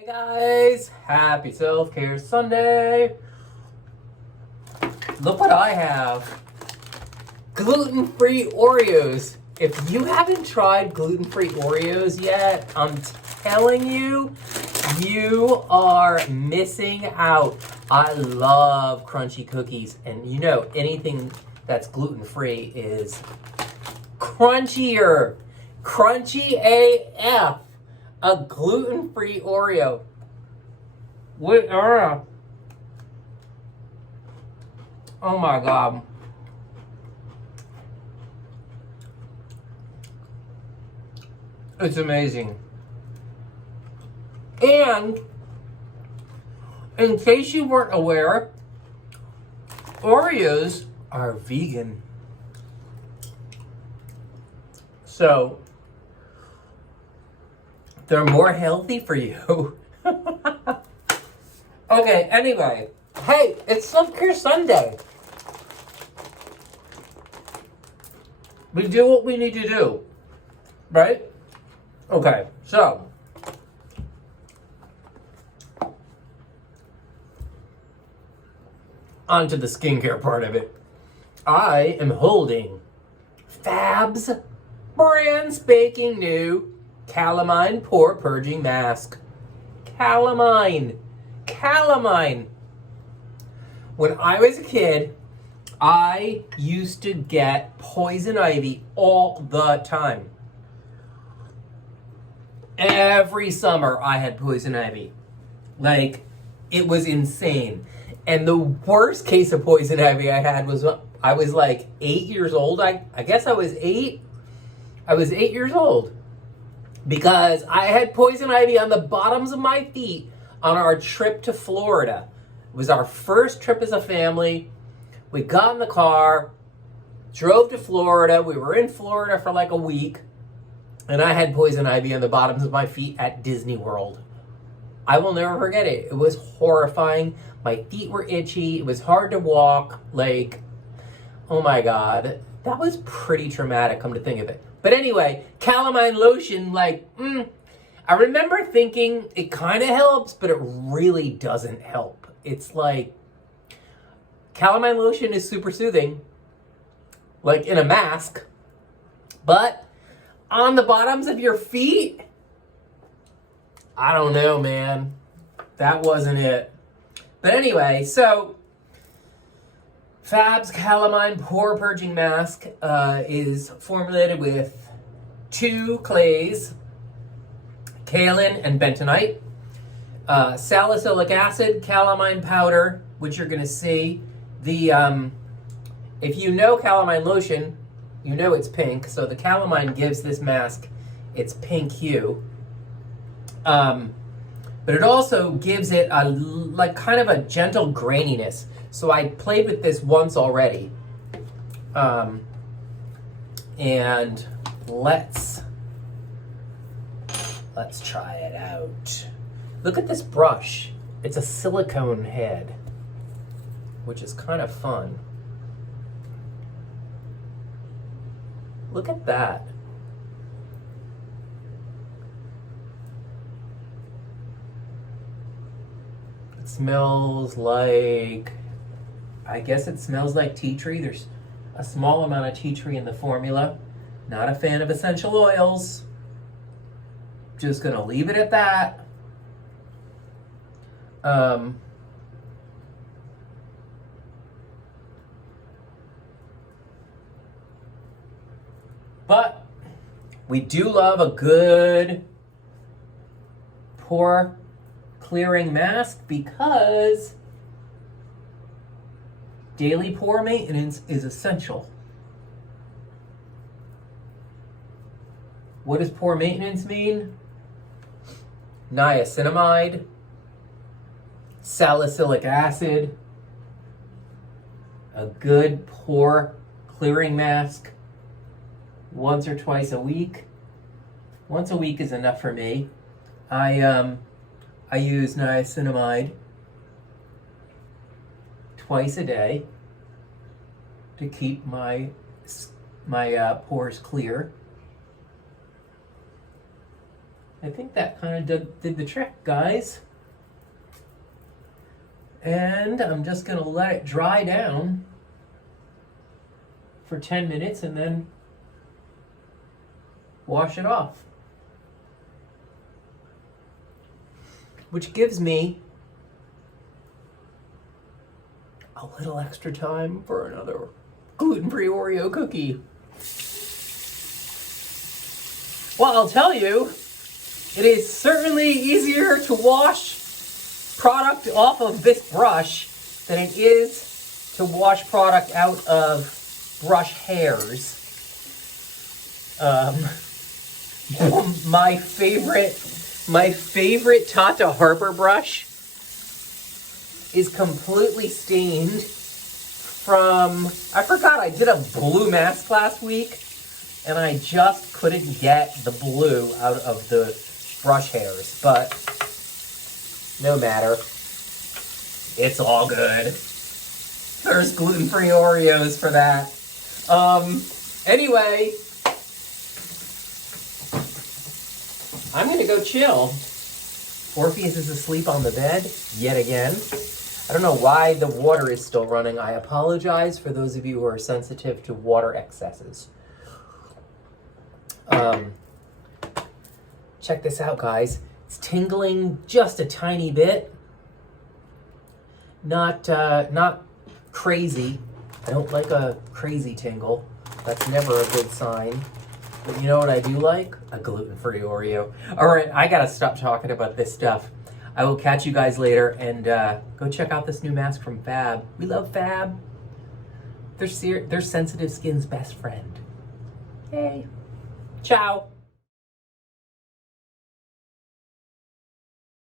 Hey guys, happy Self-Care Sunday. Look what I have. Gluten-free Oreos. If you haven't tried gluten-free Oreos yet, I'm telling you, you are missing out. I love crunchy cookies, and you know anything that's gluten-free is crunchier. Crunchy AF. A gluten-free Oreo. Oh my God. It's amazing. And in case you weren't aware, Oreos are vegan. So they're more healthy for you. Okay, anyway. Hey, it's Self-Care Sunday. We do what we need to do. Right? Okay, so. On to the skincare part of it. I am holding Fab'S brand spanking new Calamine Pore Purging Mask. Calamine. When I was a kid, I used to get poison ivy all the time. Every summer I had poison ivy. Like, it was insane. And the worst case of poison ivy I had was I was like 8 years old. I guess I was 8. I was 8 years old. Because I had poison ivy on the bottoms of my feet on our trip to Florida. It was our first trip as a family. We got in the car, drove to Florida. We were in Florida for like a week. And I had poison ivy on the bottoms of my feet at Disney World. I will never forget it. It was horrifying. My feet were itchy. It was hard to walk. Like, oh my God. That was pretty traumatic, come to think of it. But anyway, calamine lotion, like, I remember thinking it kind of helps, but it really doesn't help. It's like, calamine lotion is super soothing, like in a mask, but on the bottoms of your feet, I don't know, man. That wasn't it. But anyway, so Fab'S Calamine Pore Purging Mask is formulated with 2 clays, kaolin and bentonite, salicylic acid, calamine powder, which you're going to see. If you know calamine lotion, you know it's pink, so the calamine gives this mask its pink hue. But it also gives it a like kind of a gentle graininess. So I played with this once already. And let's try it out. Look at this brush. It's a silicone head, which is kind of fun. Look at that. It smells like, I guess it smells like tea tree. There's a small amount of tea tree in the formula. Not a fan of essential oils. Just gonna leave it at that. But we do love a good pore clearing mask because daily pore maintenance is essential. What does pore maintenance mean? Niacinamide, salicylic acid, a good pore clearing mask once or twice a week. Once a week is enough for me. I use niacinamide twice a day to keep my pores clear. I think that kind of did the trick, guys. And I'm just going to let it dry down for 10 minutes and then wash it off. Which gives me a little extra time for another gluten-free Oreo cookie. Well, I'll tell you, it is certainly easier to wash product off of this brush than it is to wash product out of brush hairs. My favorite Tata Harper brush is completely stained from, I forgot I did a blue mask last week and I just couldn't get the blue out of the brush hairs, but no matter. It's all good. There's gluten-free Oreos for that. Anyway, I'm gonna go chill. Orpheus is asleep on the bed yet again. I don't know why the water is still running. I apologize for those of you who are sensitive to water excesses. Check this out, guys. It's tingling just a tiny bit. Not crazy. I don't like a crazy tingle. That's never a good sign. But you know what I do like? A gluten-free Oreo. All right, I gotta stop talking about this stuff. I will catch you guys later, and go check out this new mask from Fab. We love Fab. They're sensitive skin's best friend. Hey. Ciao.